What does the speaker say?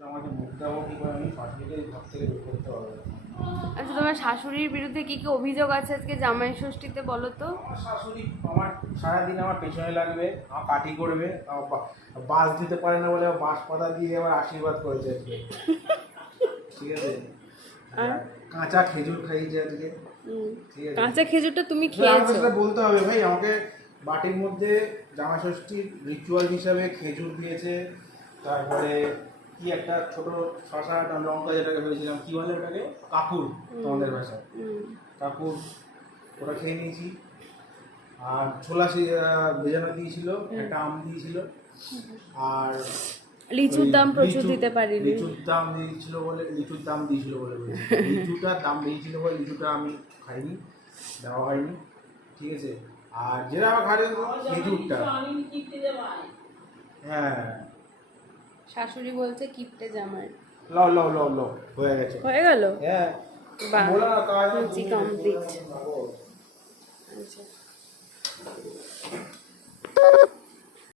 আমাকে মুখ দেওয়া কি করে আমি শাশুড়িকে ঘর থেকে বের করতে পারবো না। আচ্ছা, তোমার শাশুড়ির বিরুদ্ধে কি কি অভিযোগ আছে আজকে জামাই ষষ্ঠীতে বলো তো? আমার শাশুড়ি আমার সারাদিন আমার পেছনে লাগবে, আমার পার্টি করবে, আমার বাস দিতে পারে না বলে আমার বাঁশ পাতা দিয়ে আবার আশীর্বাদ করেছে আজকে। ঠিক আছে, আর কাঁচা খেজুর খাইয়েছে আজকে। ঠিক আছে, কাঁচা খেজুরটা তুমি আমাকে খেয়েছো? সেটা বলতে হবে ভাই, আমাকে বাটির মধ্যে জামা ষষ্ঠীর রিচুয়াল হিসাবে খেজুর দিয়েছে, তারপরে কি একটা ছোট শশা লঙ্কা যেটাকে ভেবেছিলাম, কি বলে ওটাকে, কাকুর তোমাদের ভাষায়, কাকুর, ওটা খেয়ে নিয়েছি। আর ছোলা ভেজানো দিয়েছিল, একটা আম দিয়েছিল, আর লিচুর দাম প্রচুর লিচু- দিতে পারিনি। লিচুর দাম দিয়েছিল বলে বলেছি। লিচুটার দাম বেশি ছিল বলে লিচুটা আমি খাইনি, দেওয়া হয়নি। ঠিক আছে, আর যেটা আমার খাওয়া খেজুরটা, হ্যাঁ, শাশুড়ি বলছে কিপটে জামাই। লও লও লও লও, হয়ে গেছে। হয়ে গেল? হ্যাঁ, বাহ, বলো না, কাজ লুচি কমপ্লিট। খাবো। আচ্ছা।